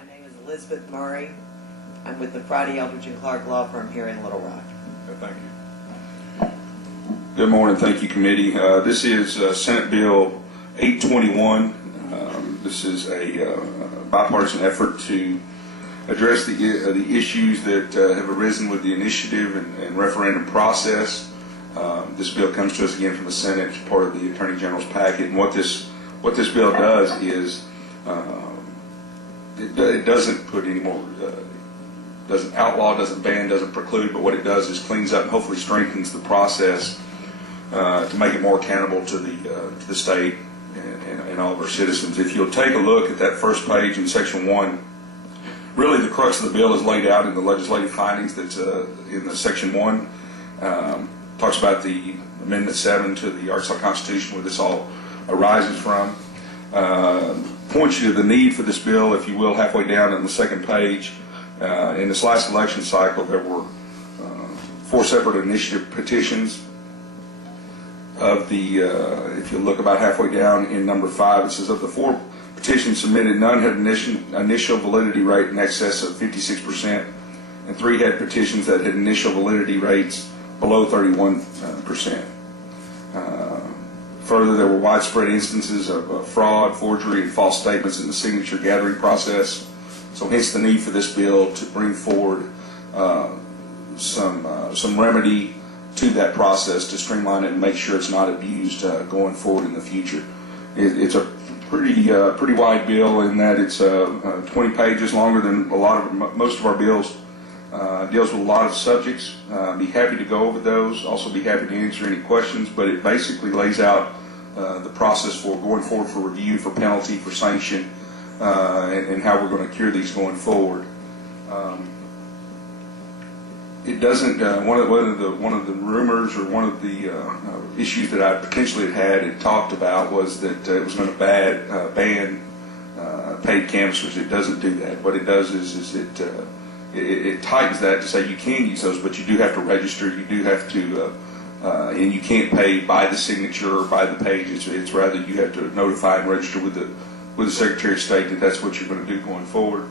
My name is Elizabeth Murray. I'm with the Friday Eldridge and Clark Law Firm here in Little Rock. Thank you. Good morning. Thank you, committee. This is Senate Bill 821. This is a bipartisan effort to address the issues that have arisen with the initiative and referendum process. This bill comes to us again from the Senate. It's part of the Attorney General's packet. And what this bill does is it doesn't put any more, doesn't outlaw, doesn't ban, doesn't preclude, but what it does is cleans up and hopefully strengthens the process to make it more accountable to the state and all of our citizens. If you'll take a look at that first page in Section 1, really the crux of the bill is laid out in the legislative findings that's in the Section 1. Talks about the Amendment 7 to the Arkansas Constitution, where this all arises from. Points you to the need for this bill, if you will, halfway down on the second page. In this last election cycle, there were 4 separate initiative petitions. Of the, if you look about halfway down in number 5, it says of the 4 petitions submitted, none had initial validity rate in excess of 56%, and 3 had petitions that had initial validity rates below 31%. Further, there were widespread instances of fraud, forgery, and false statements in the signature gathering process. So hence the need for this bill to bring forward some remedy to that process to streamline it and make sure it's not abused going forward in the future. It's a pretty wide bill in that it's 20 pages longer than most of our bills. Deals with a lot of subjects. Be happy to go over those. Also be happy to answer any questions, but it basically lays out the process for going forward for review, for penalty, for sanction, and how we're going to cure these going forward. It doesn't. One of the rumors or one of the issues that I potentially had it talked about was that it was going to ban paid canvassers. It doesn't do that. What it does is it tightens that to say you can use those, but you do have to register. You do have to, and you can't pay by the signature or by the page. It's rather you have to notify and register with the Secretary of State that that's what you're going to do going forward,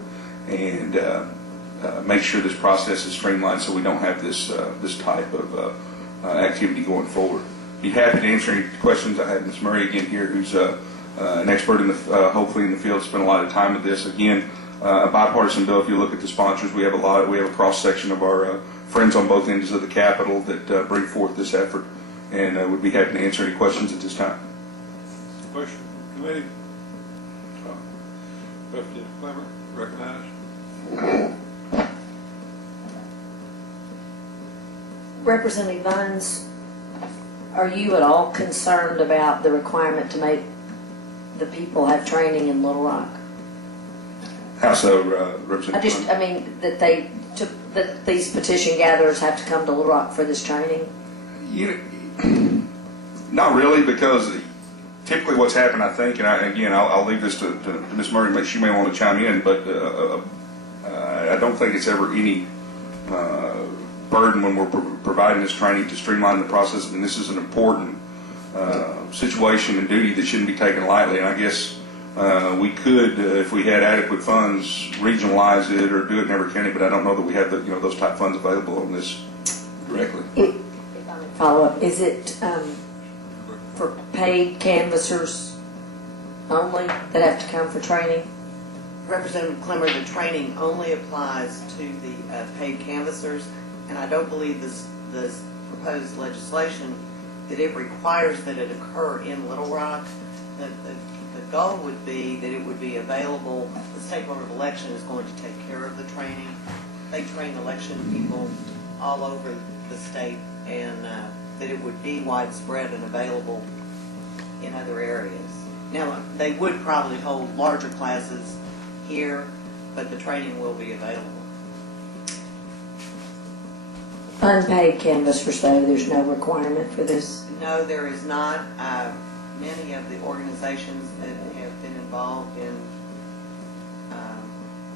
and make sure this process is streamlined so we don't have this type of activity going forward. Be happy to answer any questions. I have Ms. Murray again here, who's an expert in the hopefully in the field. Spent a lot of time with this. Again, a bipartisan bill. If you look at the sponsors, we have a cross section of our friends on both ends of the Capitol that bring forth this effort, and would be happy to answer any questions at this time. Question from committee. Representative Clemmer, recognized. Representative Vines, are you at all concerned about the requirement to make the people have training in Little Rock? How so, Representative? I mean that these petition gatherers have to come to Little Rock for this training. Not really, because typically what's happened, I think, and I'll leave this to Ms. Murray. She may want to chime in, but I don't think it's ever any burden when we're providing this training to streamline the process. And this is an important situation and duty that shouldn't be taken lightly. And I guess we could, if we had adequate funds, regionalize it or do it in every county. But I don't know that we have those type funds available on this directly. If I may follow up, is it for paid canvassers only that have to come for training? Representative Clemmer, the training only applies to the paid canvassers, and I don't believe this proposed legislation that it requires that it occur in Little Rock. The goal would be that it would be available. The State Board of Election is going to take care of the training. They train election people all over the state, and that it would be widespread and available in other areas. Now, they would probably hold larger classes here, but the training will be available. Unpaid canvassers, though, there's no requirement for this? No, there is not. Many of the organizations that have been involved in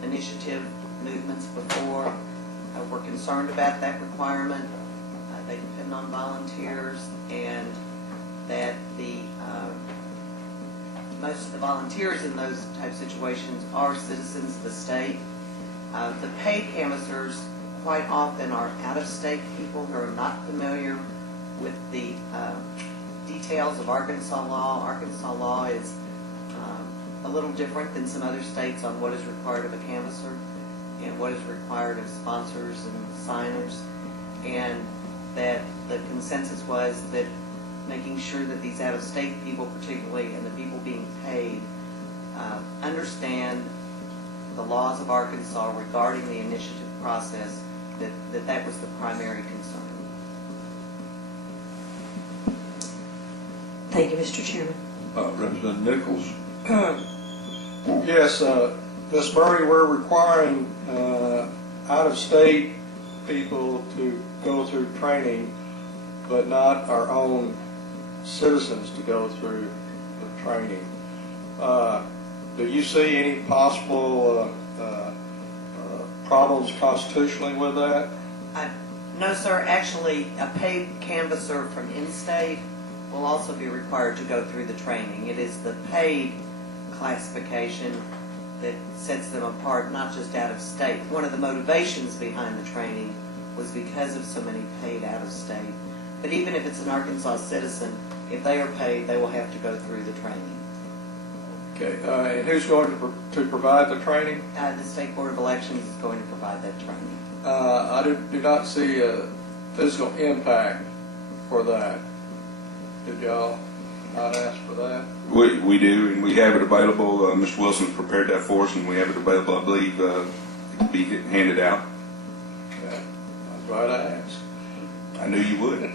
initiative movements before were concerned about that requirement. They depend on volunteers, and that the most of the volunteers in those type situations are citizens of the state. The paid canvassers quite often are out-of-state people who are not familiar with the details of Arkansas law. Arkansas law is a little different than some other states on what is required of a canvasser and what is required of sponsors and signers, and that the consensus was that making sure that these out-of-state people particularly and the people being paid understand the laws of Arkansas regarding the initiative process, that was the primary concern. Thank you, Mr. Chairman. Representative Nichols. Yes, Ms. Murray, we're requiring out-of-state people to go through training, but not our own citizens to go through the training. Do you see any possible problems constitutionally with that? No, sir. Actually, a paid canvasser from in-state will also be required to go through the training. It is the paid classification that sets them apart, not just out of state. One of the motivations behind the training was because of so many paid out of state. But even if it's an Arkansas citizen, if they are paid, they will have to go through the training. Okay, and who's going to provide the training? The State Board of Elections is going to provide that training. I do not see a physical impact for that. Did y'all not ask for that? We do, and we have it available. Mr. Wilson's prepared that for us, and we have it available. I believe it can be handed out. Okay, I'm glad I asked. I knew you would.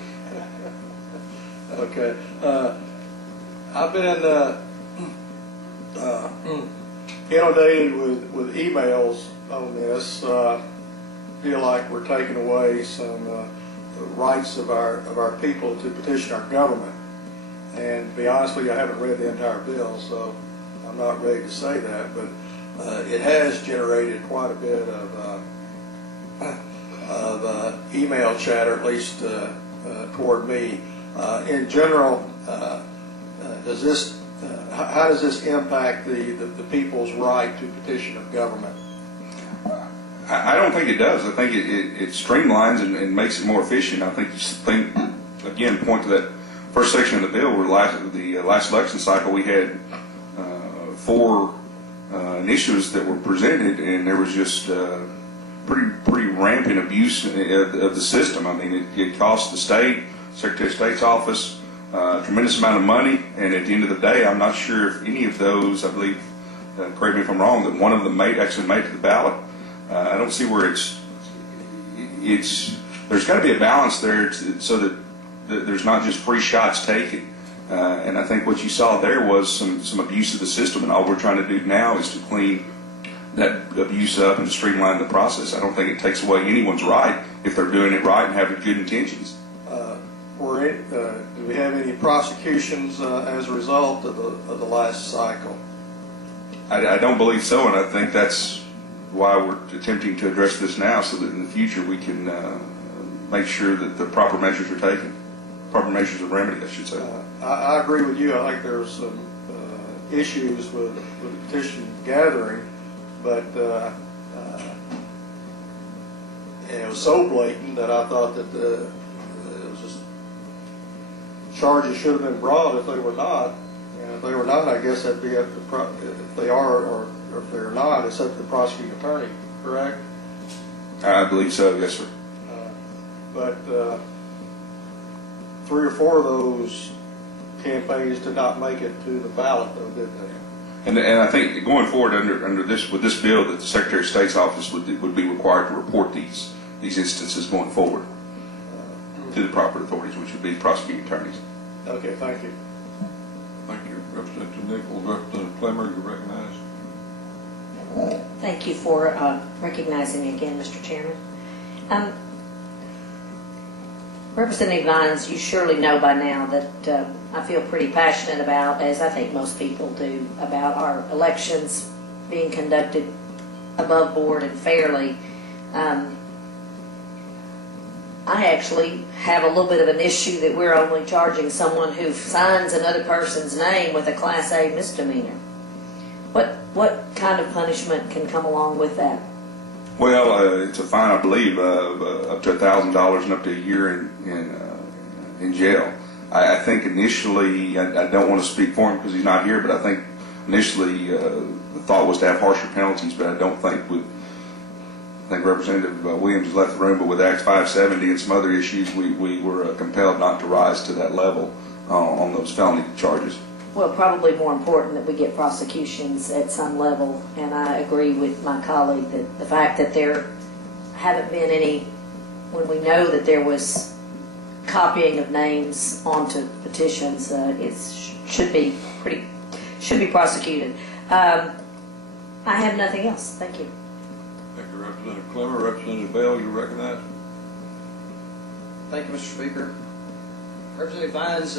Okay, I've been inundated with emails on this. Feel like we're taking away some the rights of our people to petition our government. And to be honest with you, I haven't read the entire bill, so I'm not ready to say that. But it has generated quite a bit of email chatter, at least toward me. In general, how does this impact the people's right to petition of government? I don't think it does. I think it streamlines and makes it more efficient. I think again, point to that first section of the bill where the last election cycle we had 4 initiatives that were presented, and there was just pretty rampant abuse of the system. I mean, it cost the state, Secretary of State's office, a tremendous amount of money, and at the end of the day, I'm not sure if any of those, I believe, correct me if I'm wrong, that one of them actually made it to the ballot. I don't see where there's got to be a balance there so that there's not just free shots taken. And I think what you saw there was some abuse of the system, and all we're trying to do now is to clean that abuse up and to streamline the process. I don't think it takes away anyone's right if they're doing it right and having good intentions. Do we have any prosecutions as a result of the last cycle? I don't believe so, and I think that's why we're attempting to address this now, so that in the future we can make sure that the proper measures are taken, proper measures of remedy, I should say. I agree with you. I think there's some issues with the petition gathering, but and it was so blatant that I thought that it was just charges should have been brought if they were not. And if they were not, I guess that'd be up to if they are or if they're not, it's up to the prosecuting attorney. Correct? I believe so, yes, sir. But 3 or 4 of those campaigns did not make it to the ballot, though, did they? And I think going forward under this with this bill, that the Secretary of State's office would be required to report these instances going forward to the proper authorities, which would be the prosecuting attorneys. Okay, thank you. Thank you, Representative Nichols. Representative Clemmer, you're recognized. Thank you for recognizing me again, Mr. Chairman. Representative Vines, you surely know by now that I feel pretty passionate about, as I think most people do, about our elections being conducted above board and fairly. I actually have a little bit of an issue that we're only charging someone who signs another person's name with a Class A misdemeanor. What kind of punishment can come along with that? Well, it's a fine, I believe, up to $1,000 and up to a year in jail. I think initially, I don't want to speak for him because he's not here, but I think initially the thought was to have harsher penalties, but I don't think I think Representative Williams has left the room, but with Act 570 and some other issues, we were compelled not to rise to that level on those felony charges. Well, probably more important that we get prosecutions at some level, and I agree with my colleague that the fact that there haven't been any, when we know that there was copying of names onto petitions, should be prosecuted. I have nothing else. Thank you. Thank you, Representative Clemmer. Representative Bell, you recognize? Thank you, Mr. Speaker. Representative Vines,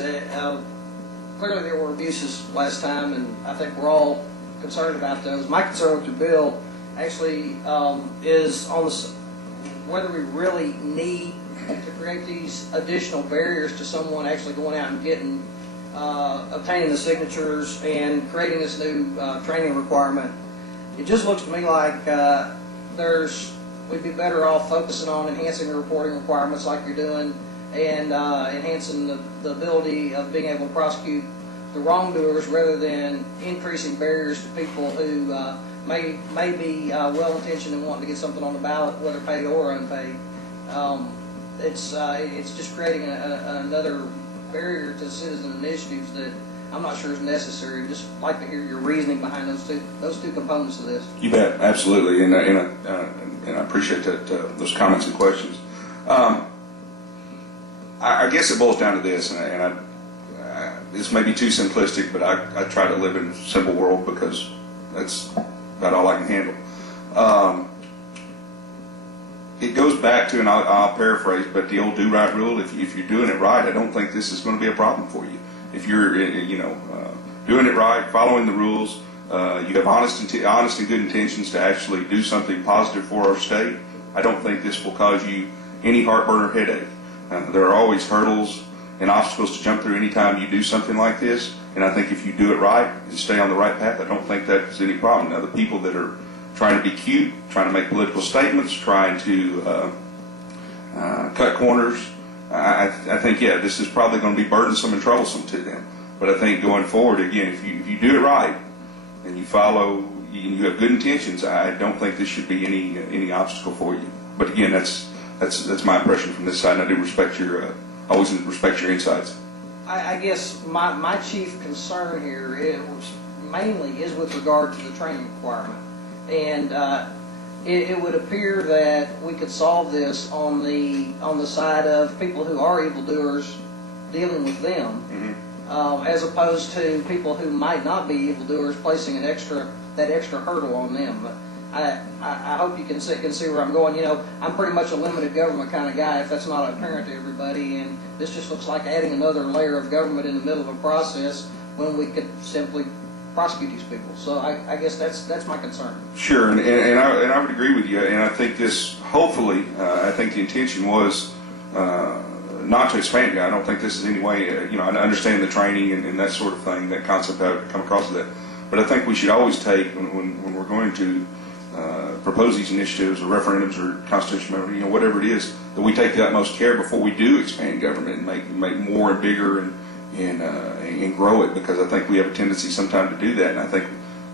clearly there were abuses last time, and I think we're all concerned about those. My concern with your bill actually is on whether we really need to create these additional barriers to someone actually going out and getting, obtaining the signatures and creating this new training requirement. It just looks to me like we'd be better off focusing on enhancing the reporting requirements like you're doing, and enhancing the ability of being able to prosecute the wrongdoers rather than increasing barriers to people who may be well-intentioned and wanting to get something on the ballot, whether paid or unpaid. It's just creating another barrier to citizen initiatives that I'm not sure is necessary. Just like to hear your reasoning behind those two components of this. You bet, absolutely, and I appreciate those comments and questions. I guess it boils down to this, and this may be too simplistic, but I try to live in a simple world because that's about all I can handle. It goes back to, and I'll paraphrase, but the old do right rule. If you're doing it right, I don't think this is going to be a problem for you. If you're, doing it right, following the rules, you have honest and good intentions to actually do something positive for our state, I don't think this will cause you any heartburn or headache. There are always hurdles and obstacles to jump through anytime you do something like this, and I think if you do it right and stay on the right path, I don't think that's any problem. Now, the people that are trying to be cute, trying to make political statements, trying to cut corners, I think, yeah, this is probably going to be burdensome and troublesome to them. But I think going forward, again, if you do it right and you follow, you have good intentions, I don't think this should be any obstacle for you. But again, that's my impression from this side, and I do always respect your insights. I guess my chief concern here is with regard to the training requirement. And it would appear that we could solve this on the side of people who are evildoers, dealing with them, as opposed to people who might not be evildoers, placing that extra hurdle on them. But I hope you can see where I'm going. I'm pretty much a limited government kind of guy, if that's not apparent to everybody, and this just looks like adding another layer of government in the middle of a process when we could simply prosecute these people. So I guess that's my concern. Sure, and I would agree with you, and I think this, hopefully, I think the intention was not to expand it. I don't think this is any way, I understand the training and that sort of thing, that concept, I would come across with that. But I think we should always take, when we're going to propose these initiatives or referendums or constitutional amendment, whatever it is, that we take the utmost care before we do expand government and make more and bigger and grow it, because I think we have a tendency sometimes to do that, and I think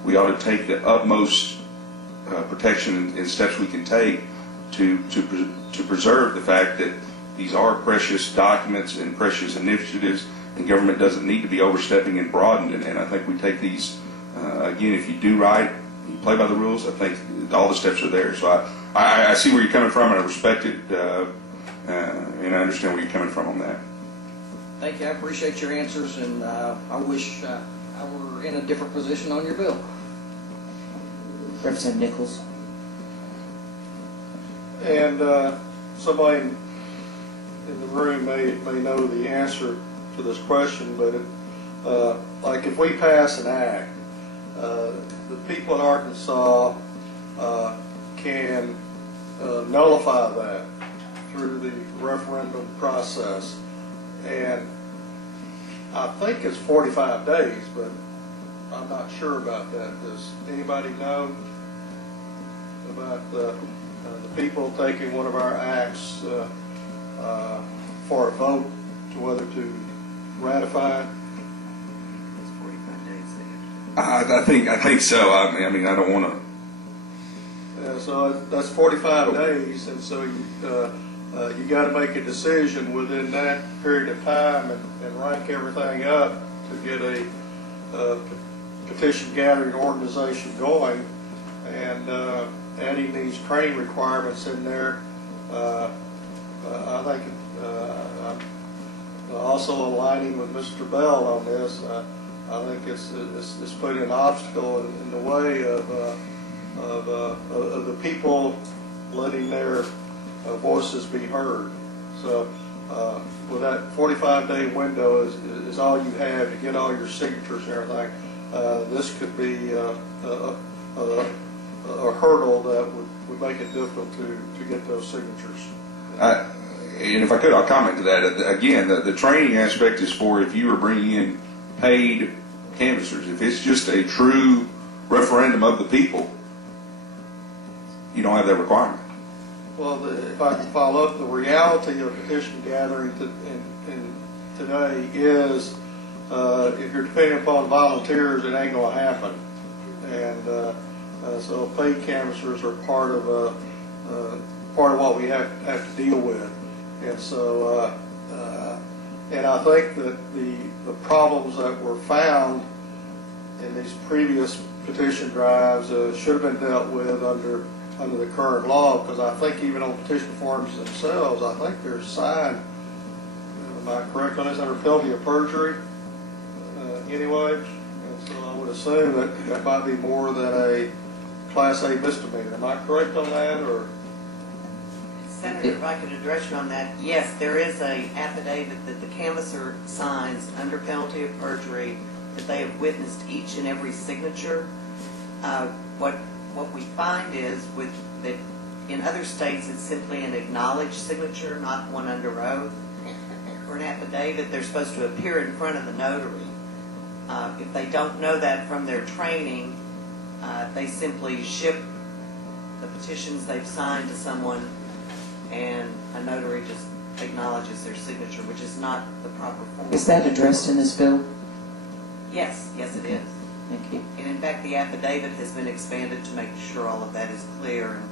we ought to take the utmost protection and steps we can take to preserve the fact that these are precious documents and precious initiatives, and government doesn't need to be overstepping and broadened, and I think we take these, again, if you do right, you play by the rules, I think all the steps are there. So I see where you're coming from, and I respect it, and I understand where you're coming from on that. Thank you. I appreciate your answers, and I wish I were in a different position on your bill. Representative Nichols. And somebody in the room may know the answer to this question, but like if we pass an act, the people in Arkansas can nullify that through the referendum process. And I think it's 45 days, but I'm not sure about that. Does anybody know about the people taking one of our acts for a vote to whether to ratify it? It's 45 days they have to. I think so. I mean, I don't want to. Yeah, so that's 45 days, and so you got to make a decision within that period of time and rank everything up to get a petition gathering organization going, and adding these training requirements in there. I think I'm also aligning with Mr. Bell on this. I think it's putting an obstacle in the way of the people letting their voices be heard. So with that 45-day window is all you have to get all your signatures and everything. This could be a hurdle that would make it difficult to get those signatures. And if I could, I'll comment to that. Again, the training aspect is for if you are bringing in paid canvassers. If it's just a true referendum of the people, you don't have that requirement. Well, if I can follow up, the reality of petition gathering today is if you're depending upon volunteers, it ain't going to happen. And so paid canvassers are part of what we have to deal with. And so, and I think that the problems that were found in these previous petition drives should have been dealt with under the current law, because I think even on petition forms themselves, I think they're signed, am I correct on this, under penalty of perjury anyway? And so I would assume that might be more than a Class A misdemeanor. Am I correct on that, or? Senator, if I could address you on that, yes, there is a affidavit that the canvasser signs under penalty of perjury that they have witnessed each and every signature. What we find is that in other states it's simply an acknowledged signature, not one under oath. For an affidavit, they're supposed to appear in front of the notary. If they don't know that from their training, they simply ship the petitions they've signed to someone, and a notary just acknowledges their signature, which is not the proper form. Is that addressed in this bill? Yes, yes it is. Thank you. And in fact, the affidavit has been expanded to make sure all of that is clear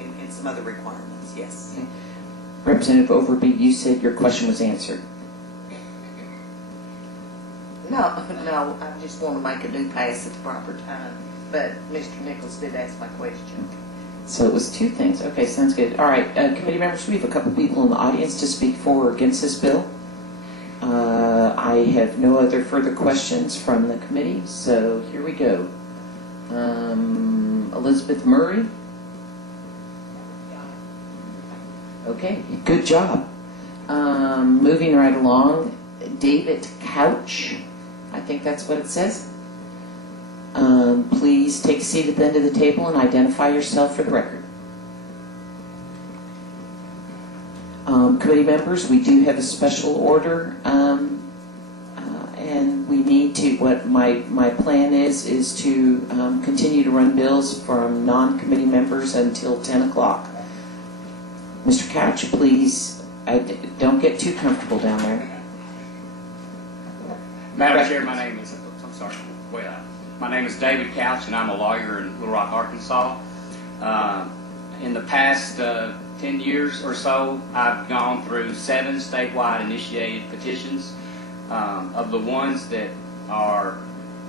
and some other requirements, yes. Okay. Representative Overby, you said your question was answered. No, I just want to make a new pass at the proper time. But Mr. Nichols did ask my question. So it was two things. Okay, sounds good. All right, committee members, we have a couple people in the audience to speak for or against this bill. I have no other further questions from the committee, so here we go. Elizabeth Murray? Okay, good job. Moving right along, David Couch. I think that's what it says. Please take a seat at the end of the table and identify yourself for the record. Committee members, we do have a special order, and we need to, what my plan is to continue to run bills from non-committee members until 10 o'clock. Mr. Couch, please, don't get too comfortable down there. Madam Chair, my name is, I'm sorry, my name is David Couch, and I'm a lawyer in Little Rock, Arkansas. In the past 10 years or so, I've gone through 7 statewide initiated petitions. Of the ones that are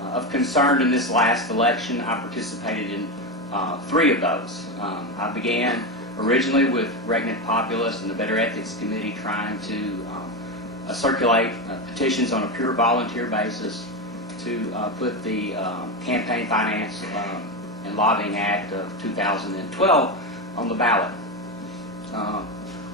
of concern in this last election, I participated in 3 of those. I began originally with Regnant Populace and the Better Ethics Committee trying to circulate petitions on a pure volunteer basis to put the Campaign Finance and Lobbying Act of 2012 on the ballot.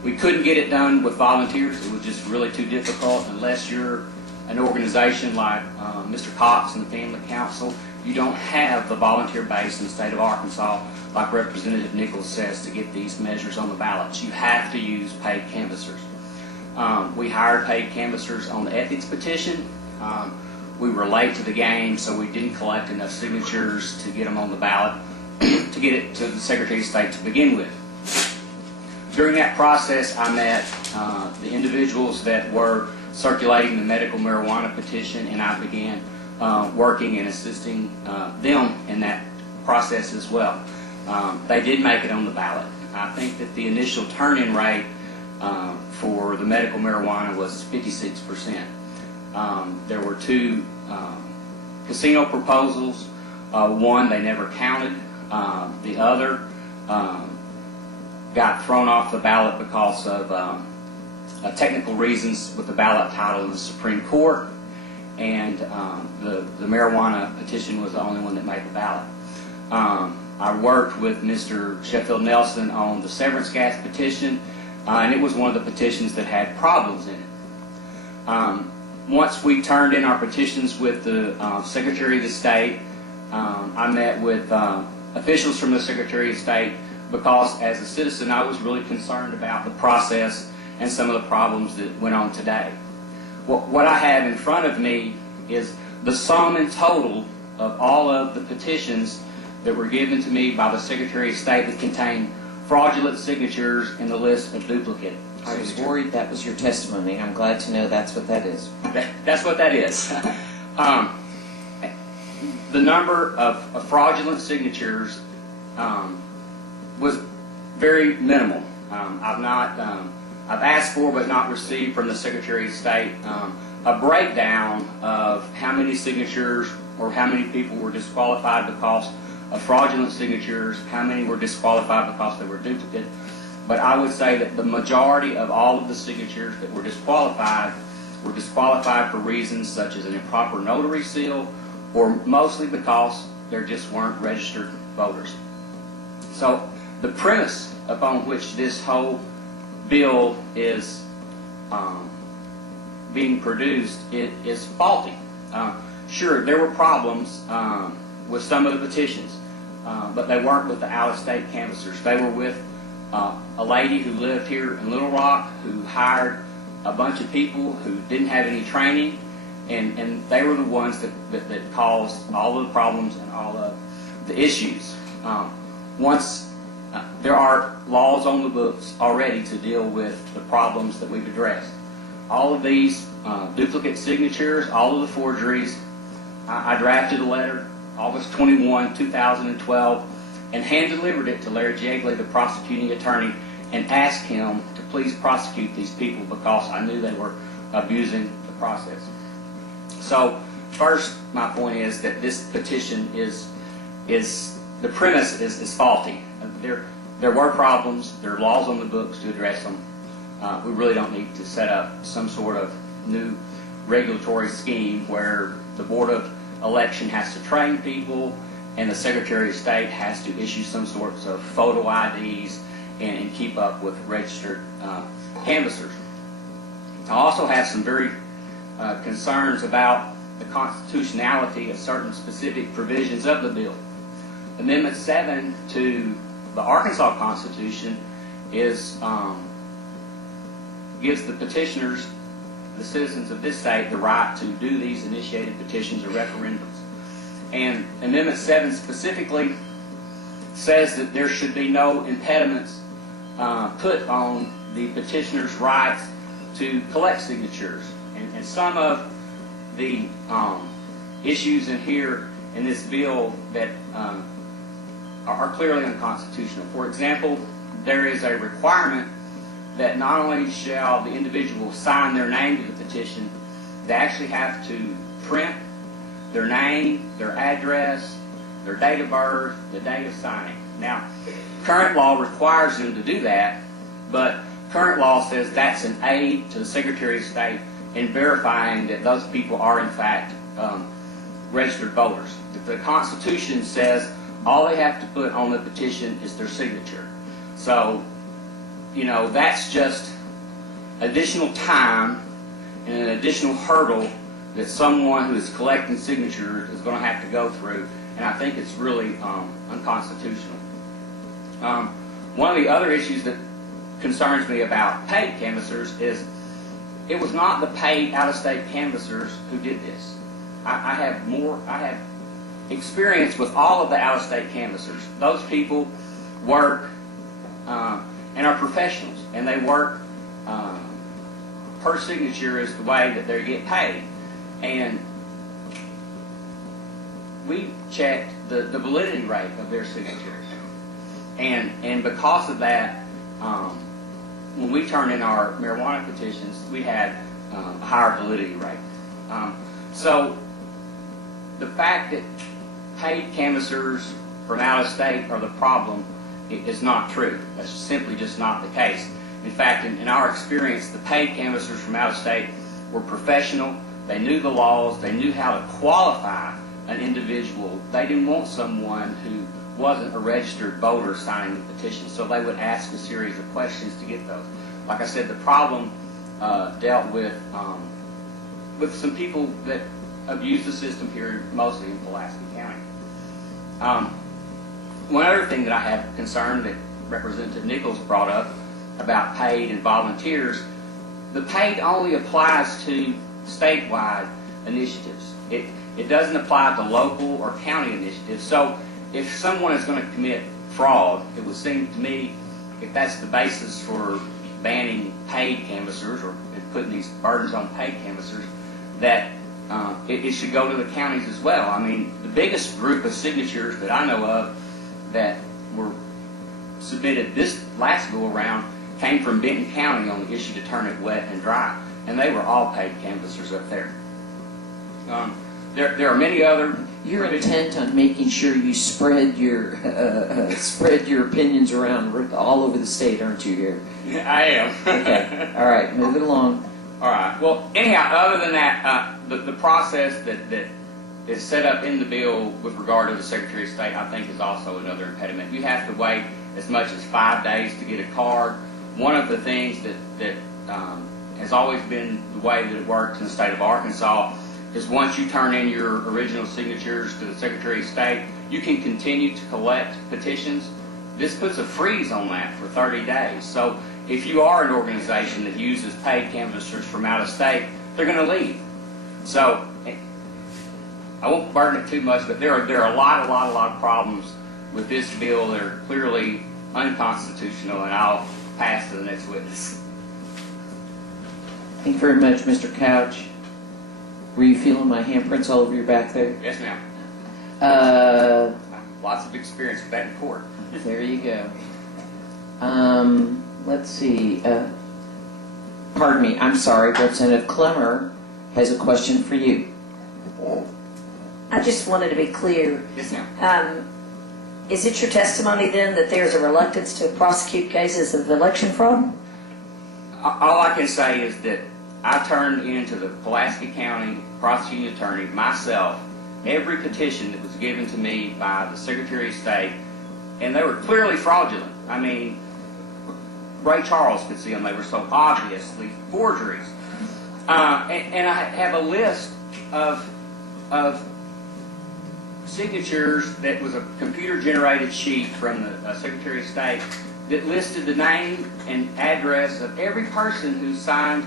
We couldn't get it done with volunteers. It was just really too difficult unless you're an organization like Mr. Cox and the Family Council. You don't have the volunteer base in the state of Arkansas like Representative Nichols says, to get these measures on the ballots, you have to use paid canvassers. We hired paid canvassers on the ethics petition. We were late to the game, so we didn't collect enough signatures to get them on the ballot to get it to the Secretary of State to begin with. During that process, I met the individuals that were circulating the medical marijuana petition, and I began working and assisting them in that process as well. They did make it on the ballot. I think that the initial turn-in rate for the medical marijuana was 56%. There were 2 casino proposals. One they never counted. The other got thrown off the ballot because of technical reasons with the ballot title of the Supreme Court, and the marijuana petition was the only one that made the ballot. I worked with Mr. Sheffield Nelson on the severance gas petition, and it was one of the petitions that had problems in it. Once we turned in our petitions with the Secretary of the State, I met with officials from the Secretary of State because, as a citizen, I was really concerned about the process and some of the problems that went on today. What I have in front of me is the sum and total of all of the petitions that were given to me by the Secretary of State that contained fraudulent signatures and the list of duplicate signatures. I was worried that was your testimony. I'm glad to know that's what that is. That's what that is. The number of fraudulent signatures was very minimal. I've asked for but not received from the Secretary of State a breakdown of how many signatures or how many people were disqualified because of fraudulent signatures, how many were disqualified because they were duplicate. But I would say that the majority of all of the signatures that were disqualified for reasons such as an improper notary seal, or mostly because there just weren't registered voters. So the premise upon which this whole bill is being produced is faulty. Sure, there were problems with some of the petitions, but they weren't with the out-of-state canvassers. They were with a lady who lived here in Little Rock who hired a bunch of people who didn't have any training, and they were the ones that caused all of the problems and all of the issues. There are laws on the books already to deal with the problems that we've addressed. All of these duplicate signatures, all of the forgeries, I drafted a letter August 21, 2012, and hand-delivered it to Larry Jegley, the prosecuting attorney, and asked him to please prosecute these people because I knew they were abusing the process. So first, my point is that this petition the premise is faulty. There were problems. There are laws on the books to address them. We really don't need to set up some sort of new regulatory scheme where the Board of Election has to train people and the Secretary of State has to issue some sorts of photo IDs and keep up with registered canvassers. I also have some very concerns about the constitutionality of certain specific provisions of the bill. Amendment 7 to the Arkansas Constitution gives the petitioners, the citizens of this state, the right to do these initiated petitions or referendums. And Amendment 7 specifically says that there should be no impediments put on the petitioner's rights to collect signatures. And some of the issues in here in this bill that are clearly unconstitutional. For example, there is a requirement that not only shall the individual sign their name to the petition, they actually have to print their name, their address, their date of birth, the date of signing. Now, current law requires them to do that, but current law says that's an aid to the Secretary of State in verifying that those people are in fact registered voters. The Constitution says all they have to put on the petition is their signature. So, that's just additional time and an additional hurdle that someone who is collecting signatures is going to have to go through, and I think it's really unconstitutional. One of the other issues that concerns me about paid canvassers is it was not the paid out-of-state canvassers who did this. I have experience with all of the out-of-state canvassers. Those people work and are professionals, and they work per signature is the way that they get paid. And we checked the validity rate of their signatures. And because of that, when we turned in our marijuana petitions, we had a higher validity rate. So the fact that paid canvassers from out of state are the problem is not true. That's simply just not the case. In fact, in our experience, the paid canvassers from out of state were professional. They knew the laws. They knew how to qualify an individual. They didn't want someone who wasn't a registered voter signing the petition, so they would ask a series of questions to get those. Like I said, the problem dealt with some people that abuse the system here, mostly in Pulaski County. One other thing that I have concern that Representative Nichols brought up about paid and volunteers, the paid only applies to statewide initiatives. It doesn't apply to local or county initiatives. So if someone is going to commit fraud, it would seem to me, if that's the basis for banning paid canvassers or putting these burdens on paid canvassers, that it should go to the counties as well. I mean, the biggest group of signatures that I know of that were submitted this last go-around came from Benton County on the issue to turn it wet and dry, and they were all paid canvassers up there. There are many other. You're intent on making sure you spread your opinions around all over the state, aren't you? Here. I am. Okay. All right. Move it along. All right. Well, anyhow, other than that, the process that is set up in the bill with regard to the Secretary of State, I think, is also another impediment. You have to wait as much as 5 days to get a card. One of the things that has always been the way that it works in the state of Arkansas is once you turn in your original signatures to the Secretary of State, you can continue to collect petitions. This puts a freeze on that for 30 days. So if you are an organization that uses paid canvassers from out of state, they're going to leave. So I won't burden it too much, but there are a lot of problems with this bill that are clearly unconstitutional, and I'll pass to the next witness. Thank you very much, Mr. Couch. Were you feeling my handprints all over your back there? Yes, ma'am. Lots of experience with that in court. There you go. Let's see. Pardon me. I'm sorry. Representative Clemmer has a question for you. I just wanted to be clear. Yes, ma'am. Is it your testimony then that there's a reluctance to prosecute cases of election fraud? All I can say is that I turned into the Pulaski County prosecuting attorney myself every petition that was given to me by the Secretary of State, and they were clearly fraudulent. I mean, Ray Charles could see them. They were so obviously forgeries. And I have a list of signatures that was a computer-generated sheet from the Secretary of State that listed the name and address of every person who signed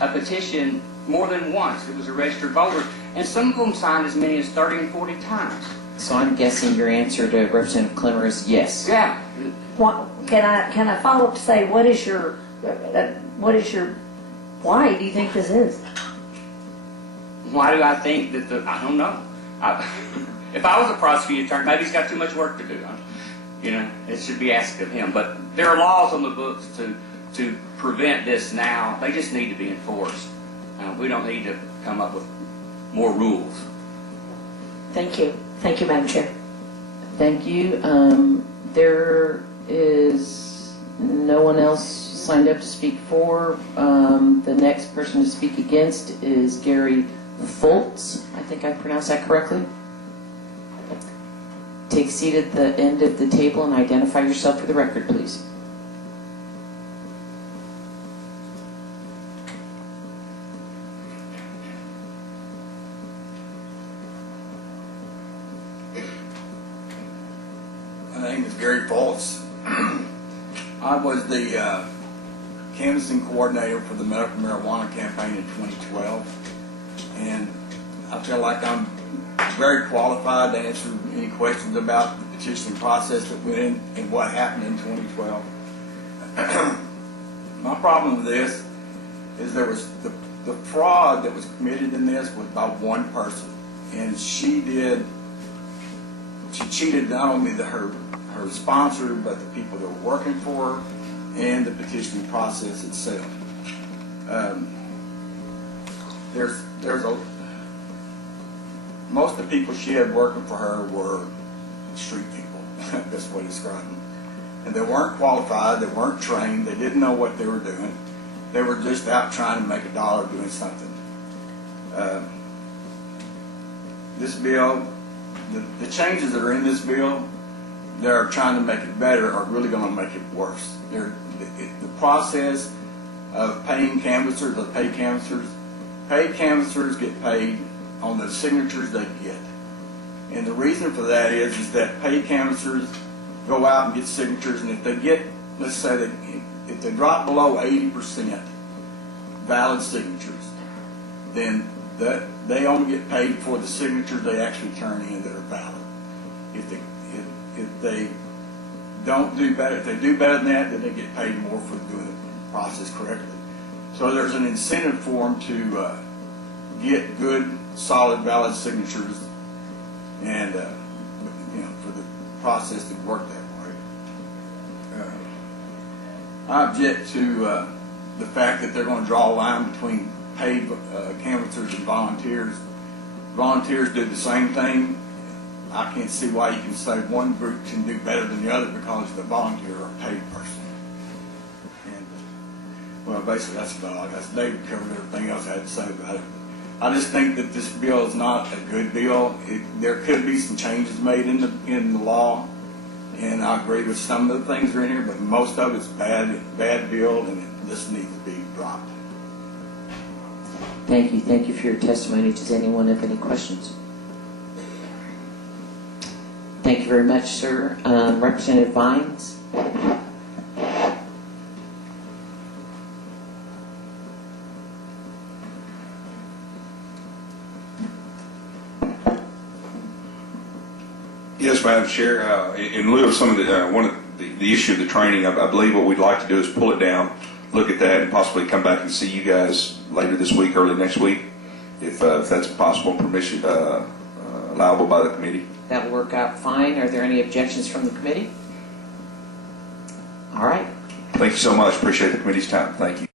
a petition more than once. It was a registered voter, and some of them signed as many as 30 and 40 times. So I'm guessing your answer to Representative Clemmer is yes. Yeah. Can I follow up to say what is your why do you think this is? Why do I think that I don't know. If I was a prosecuting attorney, maybe he's got too much work to do. You know, it should be asked of him. But there are laws on the books to prevent this now. They just need to be enforced. We don't need to come up with more rules. Thank you. Thank you, Madam Chair. Thank you. There is no one else signed up to speak for. The next person to speak against is Gary Foltz. I think I pronounced that correctly. Take a seat at the end of the table and identify yourself for the record, please. My name is Gary Foltz. I was the canvassing coordinator for the medical marijuana campaign in 2012, and I feel like I'm very qualified to answer any questions about the petitioning process that went in and what happened in 2012. My problem with this is there was the fraud that was committed in this was by one person, and she cheated not only her sponsor, but the people that were working for her and the petitioning process itself. Most of the people she had working for her were street people, best way to describe them. And they weren't qualified, they weren't trained, they didn't know what they were doing. They were just out trying to make a dollar doing something. This bill, the changes that are in this bill, they're trying to make it better are really going to make it worse. The process of paying canvassers, paid canvassers get paid on the signatures they get. And the reason for that is that paid canvassers go out and get signatures, and if they get, let's say that if they drop below 80% valid signatures, then they only get paid for the signatures they actually turn in that are valid. If they don't do better, if they do better than that, then they get paid more for doing the process correctly. So there's an incentive for them to get good, solid, valid signatures, and for the process to work that way. I object to the fact that they're going to draw a line between paid canvassers and volunteers. Volunteers do the same thing. I can't see why you can say one group can do better than the other because the volunteer or paid person. And well, basically that's about all. That's David covered everything else I had to say about it. I just think that this bill is not a good bill. There could be some changes made in the law, and I agree with some of the things that are in here, but most of it's bad bill, and this needs to be dropped. Thank you. Thank you for your testimony. Does anyone have any questions? Thank you very much, sir. Representative Vines? Yes, Madam Chair. In lieu of some of the issue of the training, I believe what we'd like to do is pull it down, look at that, and possibly come back and see you guys later this week, early next week, if that's possible and permission allowable by the committee. That will work out fine. Are there any objections from the committee? All right. Thank you so much. Appreciate the committee's time. Thank you.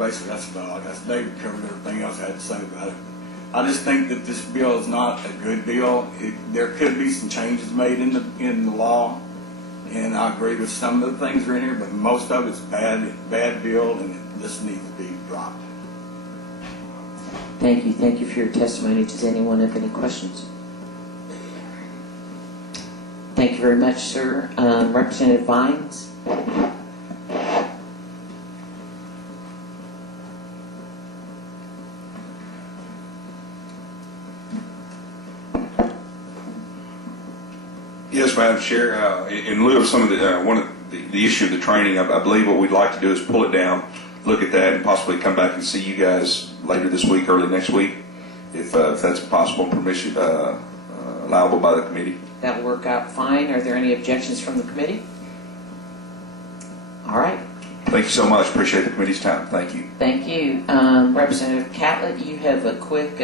basically, that's about all I got. David covered everything else I had to say about it. I just think that this bill is not a good bill. There could be some changes made in the law, and I agree with some of the things that are in here, but most of it's bad bill, and it just needs to be dropped. Thank you. Thank you for your testimony. Does anyone have any questions? Thank you very much, sir. Representative Vines? Yes, Madam Chair. In lieu of some of the issue of the training, I believe what we'd like to do is pull it down, look at that, and possibly come back and see you guys later this week, early next week, if that's possible and permission allowable by the committee. That will work out fine. Are there any objections from the committee? All right. Thank you so much. Appreciate the committee's time. Thank you. Thank you. Representative Catlett, you have a quick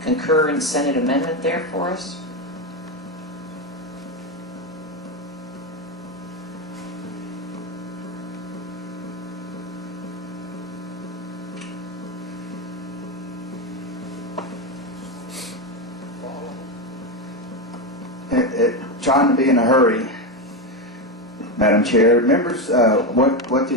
concur in Senate amendment there for us? Trying to be in a hurry, Madam Chair. Members, what